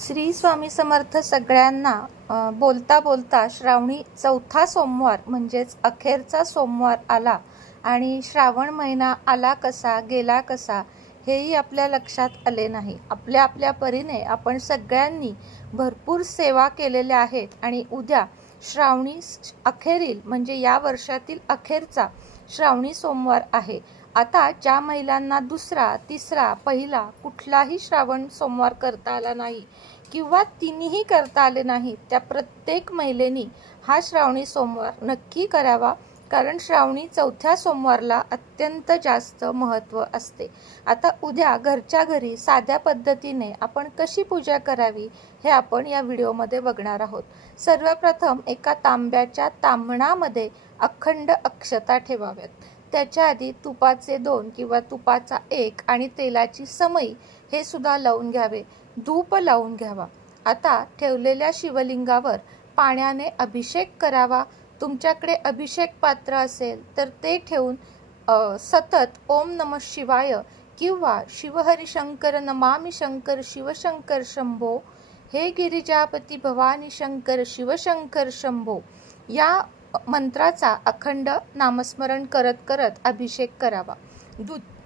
श्री स्वामी समर्थ सगळ्यांना। बोलता बोलता श्रावणी चौथा सोमवार म्हणजेच अखेरचा सोमवार आला आणि श्रावण महिना आला कसा गेला कसा हेही आपल्या लक्षात आले नाही। आपल्या आपल्या परीने आपण सगळ्यांनी भरपूर सेवा केलेल्या आहेत आणि उद्या श्रावणी अखेरील म्हणजे या वर्षातील अखेरचा श्रावणी सोमवार आहे। आता ज्या महिलांना दुसरा तिसरा पहिला कुठलाही श्रावण सोमवार करता आला नाही किंवा तिन्ही करता आले नाही त्या प्रत्येक महिलेनी हा श्रावणी सोमवार नक्की करावा, कारण श्रावणी चौथ्या सोमवारला अत्यंत जास्त महत्त्व असते। आता उद्या घरच्या घरी साध्या पद्धतीने आपण कशी पूजा करावी हे आपण या व्हिडिओमध्ये बघणार आहोत। सर्वप्रथम एका तांब्याच्या ताम्हणामध्ये अखंड अक्षता ठेवाव्यात। त्याच्या आधी तुपाचे 2 किंवा तुपाचा 1 आणि तेलाची समई हे सुद्धा लावून घ्यावे, धूप लावून घ्यावा। आता ठेवलेल्या शिवलिंगावर पाण्याने अभिषेक करावा। तुमच्याकडे अभिषेक पात्र असेल तर ते ठेवून सतत ओम नमः शिवाय किंवा शिवहरी शंकर नमामि शंकर शिवशंकर शंभो, हे गिरिजापती भवानी शंकर शिवशंकर शंभो या मंत्राचा अखंड नामस्मरण करत करत अभिषेक करावा।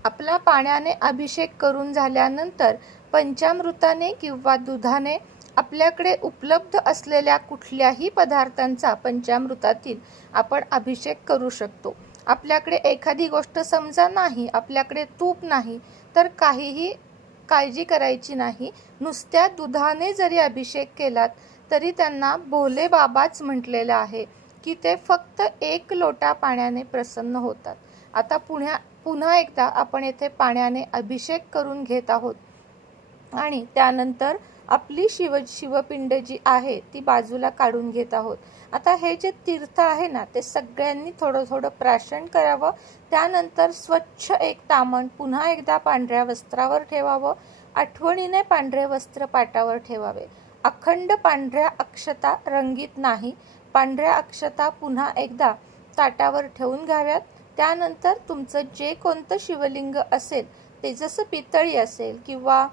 आपला पाण्याने अभिषेक करून झाल्यानंतर पंचामृताने किंवा दुधाने आपल्याकडे उपलब्ध असलेल्या कुठल्याही पदार्थांचा पंचामृतातील आपण अभिषेक करू शकतो। आपल्याकडे एखादी गोष्ट समजा नाही, आपल्याकडे तूप नाही, तर काहीही काळजी करायची नाही। नुसत्या दुधाने जरी अभिषेक केलात तरी त्यांना भोले बाबाच म्हटलेलं आहे की ते फक्त 1 लोटा पाण्याने प्रसन्न होतात। आता पुन्हा एकदा आपण येथे पाण्याने अभिषेक करून घेत आहोत आणि त्यानंतर आपली शिवपिंड जी आहे ती बाजूला काढून घेत आहोत। आता हे जे तीर्थ आहे ना ते सगळ्यांनी थोडं थोडं प्राशन करावं। त्यानंतर स्वच्छ एक ताम्हण पुन्हा एकदा पांढऱ्या वस्त्रावर ठेवावं। आठवणीने पांढरे वस्त्र पाटावर ठेवावे। अखंड पांढऱ्या अक्षता, रंगीत नाही, पांढऱ्या अक्षता पुन्हा एकदा ताटावर ठेवून घ्याव्यात। त्यानंतर तुमचं जे कोणतं शिवलिंग असेल ते जसं पितळी असेल किंवा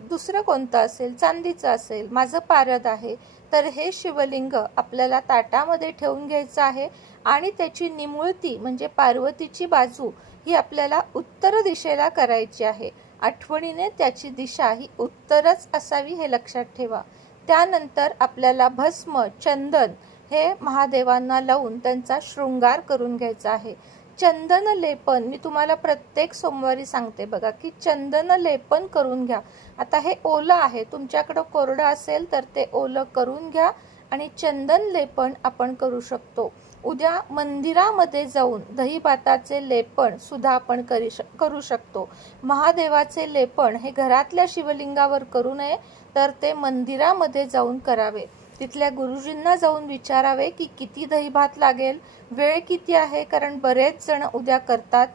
दुसरं कोणतं असेल, चांदीचं असेल, माझं पारद आहे, तर हे शिवलिंग आपल्याला ताटामध्ये ठेवून घ्यायचं आहे आणि त्याची निमुळती म्हणजे पार्वतीची बाजू ही आपल्याला उत्तर दिशेला करायची आहे। आठवणीने त्याची दिशा ही उत्तरच असावी हे लक्षात ठेवा। त्यानंतर आपल्याला भस्म चंदन हे महादेवांना लावून त्यांचा शृंगार करून घ्यायचा आहे। चंदन लेपन मी तुम्हाला प्रत्येक सोमवारी सांगते बघा की चंदन लेपन करून घ्या। आता हे ओलं आहे, तुमच्याकडे कोरडं असेल तर ते ओलं करून घ्या आणि चंदन लेपन आपण करू शकतो। उद्या मंदिरामध्ये जाऊन दही भाताचे लेपन सुद्धा आपण करू शकतो। महादेवाचे लेपन हे घरातल्या शिवलिंगावर करू नये, तर ते मंदिरामध्ये जाऊन करावे। तिथल्या गुरुजींना जाऊन विचारावे की किती दही भात लागेल, वेळ किती आहे, कारण बरेच जण उद्या करतात।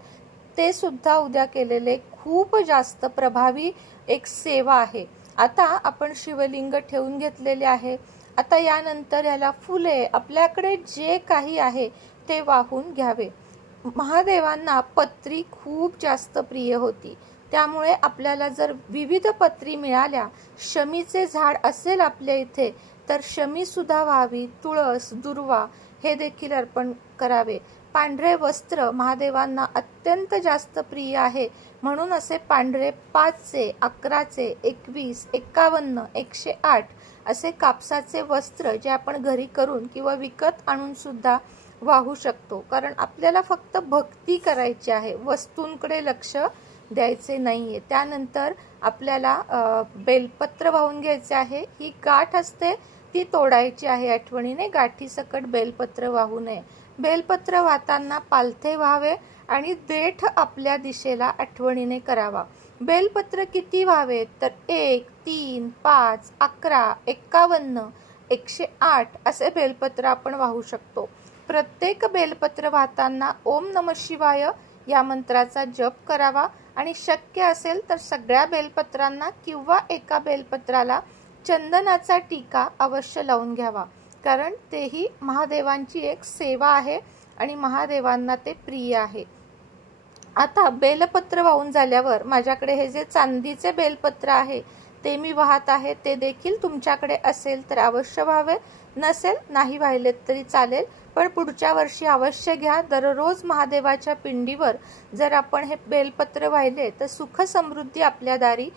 ते सुद्धा उद्या केलेले खूप जास्त प्रभावी एक सेवा आहे। आता आपण शिवलिंग ठेवून घेतलेले आहे। आता यानंतर याला फुले आपल्याकडे जे काही आहे ते वाहून घ्यावे। महादेवांना पत्री खूप जास्त प्रिय होती, त्यामुळे आपल्याला जर विविध पत्री मिळाल्या, शमीचे झाड असेल आपल्या इथे तर शमी सुद्धा व्हावी, तुळस, दुर्वा हे देखील अर्पण करावे। पांढरे वस्त्र महादेवांना अत्यंत जास्त प्रिय आहे, म्हणून असे पांढरे 5चे, 11चे, 21, 51, 108 असे कापसाचे वस्त्र जे आपण घरी करून किंवा विकत आणून सुद्धा वाहू शकतो, कारण आपल्याला फक्त भक्ती करायची आहे, वस्तूंकडे लक्ष द्यायचे नाहीये। त्यानंतर आपल्याला बेलपत्र वाहून घ्यायचे आहे। ही गाठ असते ती तोडायची आहे, आठवणीने गाठी सकट बेलपत्र वाहू नये। बेलपत्र वाहताना पालथे व्हावे आणि देठ आपल्या दिशेला आठवणीने करावा। बेलपत्र किती व्हावेत तर 1, 3, 5, 11, 51, 108 असे बेलपत्र आपण वाहू शकतो। प्रत्येक बेलपत्र वाहताना ओम नमः शिवाय या मंत्राचा जप करावा आणि शक्य असेल तर सगळ्या बेलपत्रांना किंवा एका बेलपत्राला चंदनाचा टीका अवश्य लावून घ्यावा, कारण तेही महादेवांची एक सेवा आहे आणि महादेवांना ते प्रिय आहे। आता बेलपत्र वाहून झाल्यावर माझ्याकडे हे जे चांदीचे बेलपत्र आहे ते मी वाहत आहे ते देखील तुमच्याकडे असेल तर अवश्य व्हावे, नसेल नाही वाहिलेत तरी चालेल, पण पुढच्या वर्षी अवश्य घ्या। दररोज महादेवाच्या पिंडीवर जर आपण हे बेलपत्र वाहिले तर सुख समृद्धी आपल्या दारी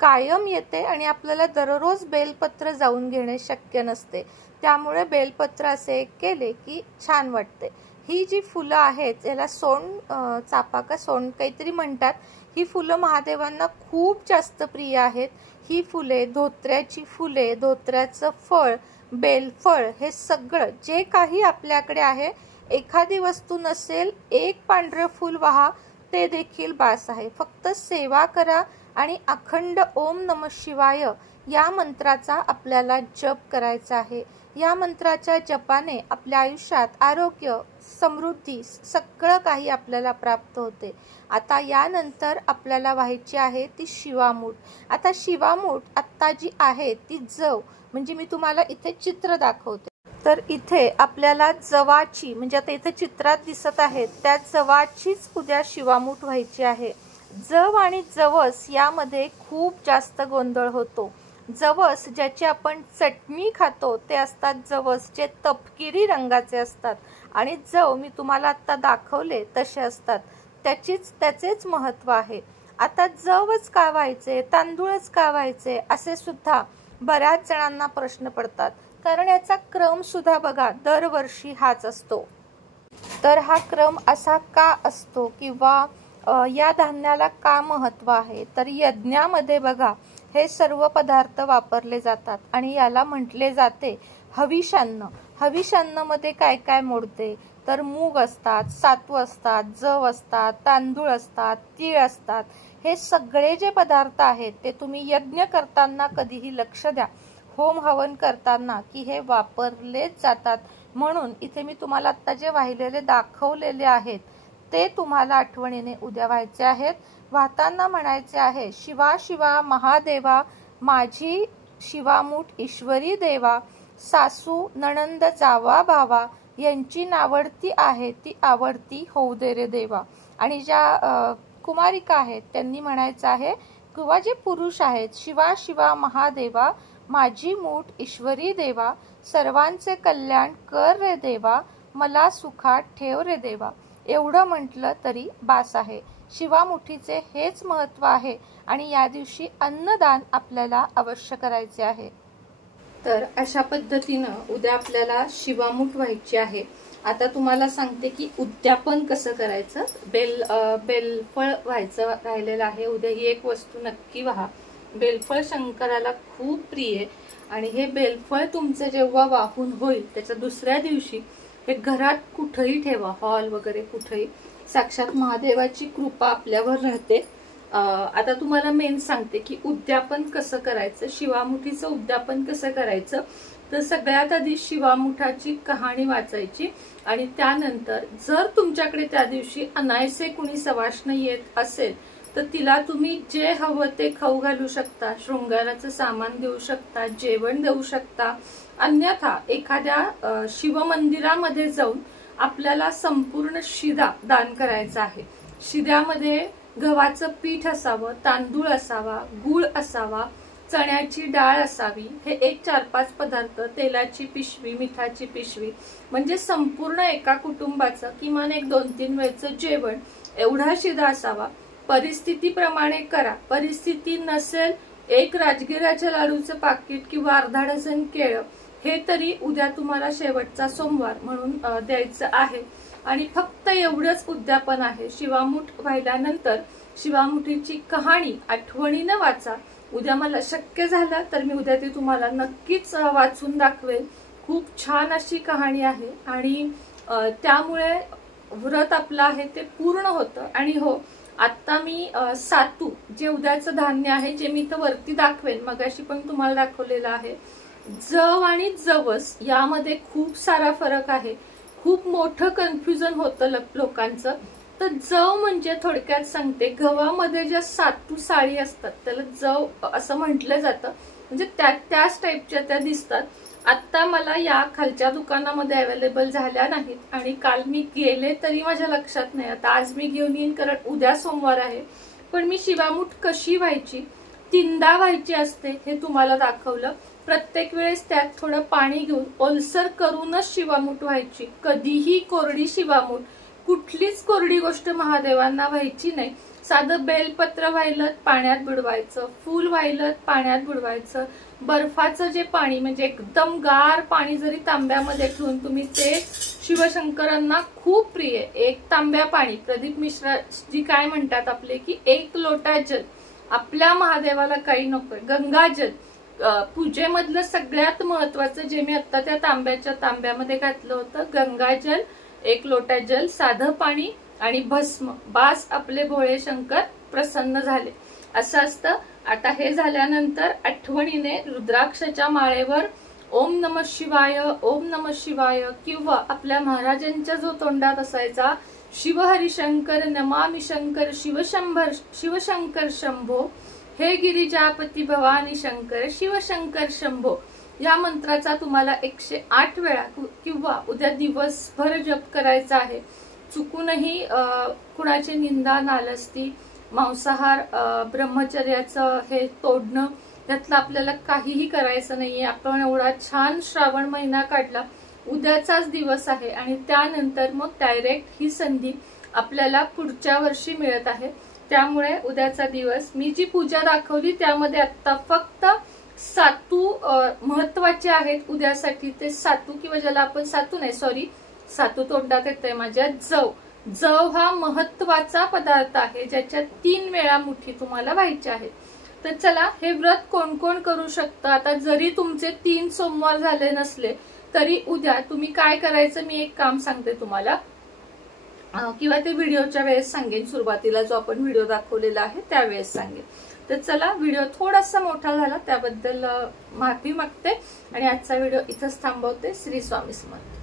कायम येते आणि आपल्याला दररोज बेलपत्र जाऊन घेणे शक्य नसते। त्यामुळे बेलपत्र असे केले की छान वाटते। ही जी फुलं आहेत याला सोंड चाफा का सोंड काहीतरी म्हणतात। ही फुलं महादेवांना खूप जास्त प्रिय आहेत। ही फुले, धोत्र्याची फुले, धोत्र्याचं फळ, बेलफळ, हे सगळं जे काही आपल्याकडे आहे, एखादी वस्तू नसेल एक पांढरं फूल वाहा ते देखील बास आहे। फक्त सेवा करा आणि अखंड ओम नमः शिवाय या मंत्राचा आपल्याला जप करायचा आहे। या मंत्राच्या जपाने आपल्या आयुष्यात आरोग्य, समृद्धी सगळं काही आपल्याला प्राप्त होते। आता यानंतर आपल्याला व्हायची आहे ती शिवामूठ। आता शिवामूठ आत्ता जी आहे ती जव, म्हणजे मी तुम्हाला इथे चित्र दाखवते। तर इथे आपल्याला जवाची, म्हणजे आता इथे चित्रात दिसत आहे त्या जवाचीच उद्या शिवामूठ व्हायची आहे। जव आणि जवस यामध्ये खूप जास्त गोंधळ होतो। जवस ज्याची आपण चटणी खातो ते असतात जवस, जे तपकिरी रंगाचे असतात, आणि जव मी तुम्हाला आता दाखवले तसे असतात, त्याचेच महत्त्व आहे। आता जवच का व्हायचे, तांदूळच का व्हायचे, असे सुद्धा बऱ्याच जणांना प्रश्न पडतात, कारण याचा क्रम सुद्धा बघा दरवर्षी हाच असतो। तर हा क्रम असा का असतो किंवा या धान्याला का महत्त्व आहे, तर यज्ञामध्ये बघा हे सर्व पदार्थ वापरले जातात आणि याला म्हटले जाते हविषान्न। हविषान्न मध्ये काय काय मोडते, तर मूग असतात, सातू असतात, जव असतात, तांदूळ असतात, तीळ असतात। हे सगळे जे पदार्थ आहेत ते तुम्ही यज्ञ करताना कधीही लक्ष द्या, होम हवन करताना की हे वापरलेच जातात। म्हणून इथे मी तुम्हाला आता जे वाहिलेले दाखवलेले आहेत ते तुम्हाला आठवणीने उद्या व्हायचे आहेत। वाहताना म्हणायचे आहे, शिवा शिवा महादेवा माझी शिवामूठ ईश्वरी देवा, सासू नणंद जावा भावा यांची नावडती आहे ती आवडती होऊ दे रे देवा। आणि ज्या कुमारिका आहेत त्यांनी म्हणायचं आहे, किंवा जे पुरुष आहेत, शिवा शिवा महादेवा माझी मूठ ईश्वरी देवा, सर्वांचे कल्याण कर रे देवा, मला सुखात ठेव रे देवा। एवढं म्हटलं तरी बास आहे। शिवामुठीचे हेच महत्त्व आहे आणि या दिवशी अन्नदान आपल्याला अवश्य करायचे आहे। तर अशा पद्धतीनं उद्या आपल्याला शिवामूठ व्हायची आहे। आता तुम्हाला सांगते की उद्यापन कसं करायचं। बेलफळ व्हायचं राहिलेलं आहे उद्या, ही एक वस्तू नक्की व्हा। बेलफळ शंकराला खूप प्रिय आहे आणि हे बेलफळ तुमचं जेव्हा वाहून होईल त्याच्या दुसऱ्या दिवशी हे घरात कुठेही ठेवा, हॉल वगैरे कुठेही, साक्षात महादेवाची कृपा आपल्यावर राहते। आता तुम्हाला मेन सांगते की उद्यापन कसं करायचं, शिवामुठीचं उद्यापन कसं करायचं। तर सगळ्यात आधी शिवामुठाची कहाणी वाचायची आणि त्यानंतर जर तुमच्याकडे त्या दिवशी अनायसे कुणी सवाष्ण येत असेल तर तिला तुम्ही जे हवं ते खाऊ घालू शकता, शृंगाराचं सामान देऊ शकता, जेवण देऊ शकता। अन्यथा एखाद्या शिवमंदिरामध्ये जाऊन आपल्याला संपूर्ण शिदा दान करायचा आहे। शिद्यामध्ये गव्हाचं पीठ असावं, तांदूळ असावा, गूळ असावा, चण्याची डाळ असावी, हे एक 4-5 पदार्थ, तेलाची पिशवी, मिठाची पिशवी, म्हणजे संपूर्ण एका कुटुंबाचं किमान एक 2-3 वेळचं जेवण एवढा शिदा असावा। परिस्थितीप्रमाणे करा, परिस्थिती नसेल एक राजगिराच्या लाडूचं पाकिट किंवा अर्धा डझन केळं हे तरी उद्या तुम्हाला शेवटचा सोमवार म्हणून द्यायचं आहे। आणि फक्त एवढंच उद्यापन आहे। शिवामूठ व्हायल्यानंतर शिवामुठीची कहाणी आठवणीनं वाचा। उद्या मला शक्य झालं तर मी उद्या ती तुम्हाला नक्कीच वाचून दाखवेल। खूप छान अशी कहाणी आहे आणि त्यामुळे व्रत आपलं आहे ते पूर्ण होतं। आणि हो, आता मी सातू जे उद्याचं धान्य आहे जे मी इथं वरती दाखवेन, मगाशी पण तुम्हाला दाखवलेलं आहे, जव आणि जवस यामध्ये खूप सारा फरक आहे। खूप मोठं कन्फ्युजन होतं लोकांचं। तर जव म्हणजे थोडक्यात सांगते, गव्हामध्ये ज्या सातू साळी असतात त्याला जव असं म्हटलं जातं, म्हणजे त्याच टाईपच्या त्या दिसतात। आता मला या खालच्या दुकानामध्ये अवेलेबल झाल्या नाहीत आणि काल मी गेले तरी माझ्या लक्षात नाही। आता आज मी घेऊन येईन कारण उद्या सोमवार आहे। पण मी शिवामूठ कशी व्हायची तीनदा व्हायची असते हे तुम्हाला दाखवलं। प्रत्येक वेळेस त्यात थोडं पाणी घेऊन ओलसर करूनच शिवामूठ व्हायची, कधीही कोरडी शिवामूठ, कुठलीच कोरडी गोष्ट महादेवांना व्हायची नाही। साधं बेलपत्र व्हायलं पाण्यात बुडवायचं, फूल व्हायलं पाण्यात बुडवायचं, बर्फाचं जे पाणी म्हणजे एकदम गार पाणी जरी तांब्यामध्ये ठेवून तुम्ही ते शिवशंकरांना खूप प्रिय, 1 तांब्या पाणी, प्रदीप मिश्रा जी काय म्हणतात आपले की 1 लोटा जल, आपल्या महादेवाला काही नकोय, गंगाजल पूजेमधलं सगळ्यात महत्वाचं जे मी आता त्या तांब्यामध्ये घातलं होतं, गंगाजल, 1 लोटा जल, साधं पाणी आणि भस्म, बास आपले भोळे शंकर प्रसन्न झाले असं असतं। आता हे झाल्यानंतर आठवणीने रुद्राक्षाच्या माळेवर ओम नमः शिवाय, ओम नमः शिवाय, किंवा आपल्या महाराजांच्या जो तोंडात असायचा शिव हरिशंकर नमामि शंकर शिवशंकर शंभो, हे गिरिजापती भवानी शंकर शिवशंकर शंभो, या मंत्राचा तुम्हाला 108 वेळा किंवा उद्या दिवसभर जप करायचा आहे। चुकूनही कुणाची निंदा, नालस्ती, मांसाहार, ब्रह्मचर्याचं हे तोडणं, त्यातलं आपल्याला काहीही करायचं नाहीये। आपण एवढा छान श्रावण महिना काढला, उद्याचाच दिवस आहे आणि त्यानंतर मग डायरेक्ट ही संधी आपल्याला पुढच्या वर्षी मिळत आहे। त्यामुळे उद्याचा दिवस मी जी पूजा दाखवली त्यामध्ये आता फक्त सातू महत्वाचे आहेत उद्यासाठी, ते सातू किंवा ज्याला आपण सातू नाही, सॉरी सातू तोंडात येते माझ्या, जव हा महत्वाचा पदार्थ आहे ज्याच्या 3 वेळा मुठी तुम्हाला व्हायच्या आहेत। तर चला, हे व्रत कोण कोण करू शकतं। आता जरी तुमचे 3 सोमवार झाले नसले तरी उद्या तुम्ही काय करायचं मी एक काम सांगते तुम्हाला, किंवा ते व्हिडिओच्या वेळेस सांगेन, सुरुवातीला जो आपण व्हिडिओ दाखवलेला आहे त्यावेळेस सांगेन। तर चला, व्हिडिओ थोडासा मोठा झाला त्याबद्दल माफी मागते आणि आजचा व्हिडिओ इथंच थांबवते। श्री स्वामी समर्थ।